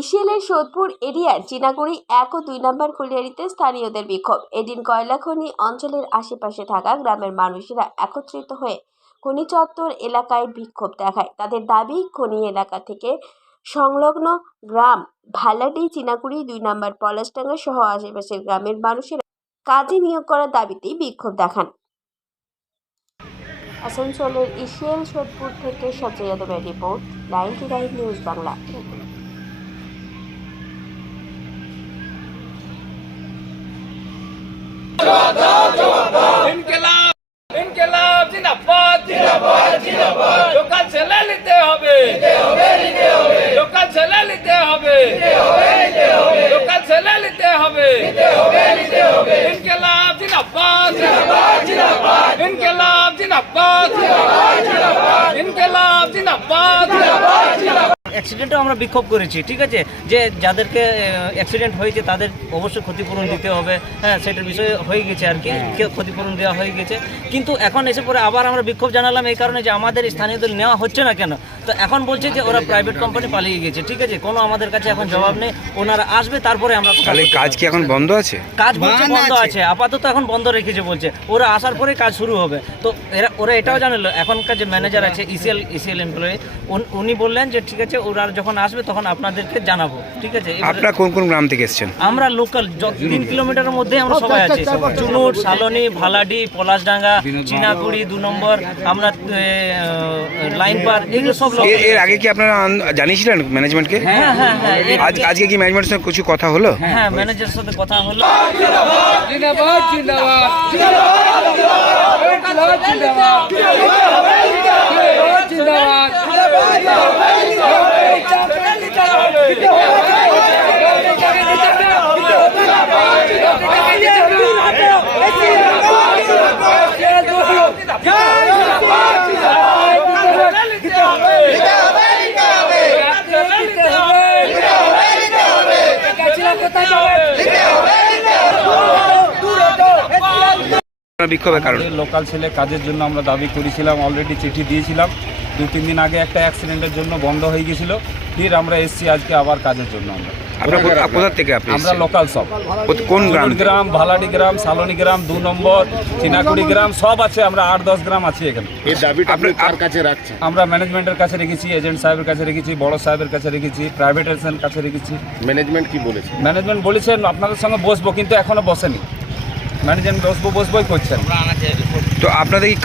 ইসিএলের সোদপুর এরিয়ার চিনাগুড়ি 1 ও 2 নম্বর কুলিয়ারিতে স্থানীয়দের বিক্ষোভ। এদিন কয়লা খনি অঞ্চলের আশেপাশে থাকা গ্রামের মানুষেরা একত্রিত হয়ে খনি চত্বর এলাকায় বিক্ষোভ দেখায়। তাদের দাবি, খনি এলাকা থেকে সংলগ্ন গ্রাম ভালাডি, চিনাগুড়ি, 2 নম্বর পলাশডাঙ্গা সহ আশেপাশের গ্রামের মানুষেরা কাজে নিয়োগ করার দাবিতেই বিক্ষোভ দেখান। আসানসোলের ইসিএল সোদপুর থেকে সঞ্জয় যাদবের রিপোর্ট, 99 নিউজ বাংলা। ইনকিলাব জিন্দাবাদ জিন্দাবাদ জিন্দাবাদ। লোকাল ছেলে নিতে হবে, লোকাল ছেলে নিতে হবে, লোকাল ছেলে নিতে হবে। ইনকিলাব জিন্দাবাদ জিন্দাবাদ জিন্দাবাদ। ইনকিলাব জিন্দাবাদ জিন্দাবাদ জিন্দাবাদ। ইনকিলাব জিন্দাবাদ জিন্দাবাদ জিন্দাবাদ। অ্যাক্সিডেন্টেও আমরা বিক্ষোভ করেছি, ঠিক আছে, যে যাদেরকে অ্যাক্সিডেন্ট হয়েছে তাদের অবশ্যই ক্ষতিপূরণ দিতে হবে। হ্যাঁ, সেটার বিষয়ে হয়ে গেছে আর কি, ক্ষতিপূরণ দেওয়া হয়ে গেছে। কিন্তু এখন এসে পরে আবার আমরা বিক্ষোভ জানালাম এই কারণে যে আমাদের স্থানীয়দের নেওয়া হচ্ছে না কেন। তো এখন বলছে যে ওরা প্রাইভেট কোম্পানি পালিয়ে গেছে, ঠিক আছে, কোনো আমাদের কাছে এখন জবাব নেই। ওনারা আসবে তারপরে আমরা। তাহলে কাজ কি এখন বন্ধ আছে? কাজ বলছে বন্ধ আছে, আপাতত এখন বন্ধ রেখেছে বলছে। ওরা আসার পরে কাজ শুরু হবে। তো ওরা এটাও জানালো, এখনকার যে ম্যানেজার আছে ইসিএল এমপ্লয়ি, উনি বললেন যে ঠিক আছে, ওরা যখন আসবে তখন আপনাদেরকে জানাবো, ঠিক আছে। আপনারা কোন কোন গ্রাম থেকে এসেছেন? আমরা লোকাল 3 কিলোমিটারের মধ্যে আমরা সবাই আছি। চুনুট, সালনি, ভালাডি, পলাশডাঙ্গা, চিনাগুড়ি, 2 নম্বর, আমরা লাইন পার, এগুলো সব লোক। এর আগে কি আপনারা জানিয়েছিলেন ম্যানেজমেন্টকে? হ্যাঁ হ্যাঁ হ্যাঁ। আজকে কি ম্যানেজমেন্টের সাথে কিছু কথা হলো? হ্যাঁ, ম্যানেজারের সাথে কথা হলো। জিন্দাবাদ জিন্দাবাদ জিন্দাবাদ বিক্ষোভের কারণ লোকাল ছেলে কাজের জন্য আমরা দাবি করেছিলাম, অলরেডি চিঠি দিয়েছিলাম। 2-3 দিন আগে একটা অ্যাক্সিডেন্টের জন্য বন্ধ হয়ে গেছিল, ফির আমরা এসছি আজকে আবার কাজের জন্য। কোথা থেকে আপনি? আমরা লোকাল সব। কোন গ্রাম? গ্রাম ভালাডি গ্রাম, সালনি গ্রাম, 2 নম্বর, চিনাকুড়ি গ্রাম সব আছে। আমরা 8-10 গ্রাম আছি এখানে। এই দাবিটা আপনি কার কাছে রাখছেন? আমরা ম্যানেজমেন্টের কাছে রেখেছি, এজেন্ট সাহেবের কাছে রেখেছি, বড় সাহেবের কাছে রেখেছি, প্রাইভেট এজেন্টের কাছে রেখেছি। ম্যানেজমেন্ট কি বলেছে? ম্যানেজমেন্ট বলেছেন আপনাদের সঙ্গে বসবো, কিন্তু এখনো বসেনি। ম্যানেজমেন্ট বসবোই করছেন। তো আপনাদের কি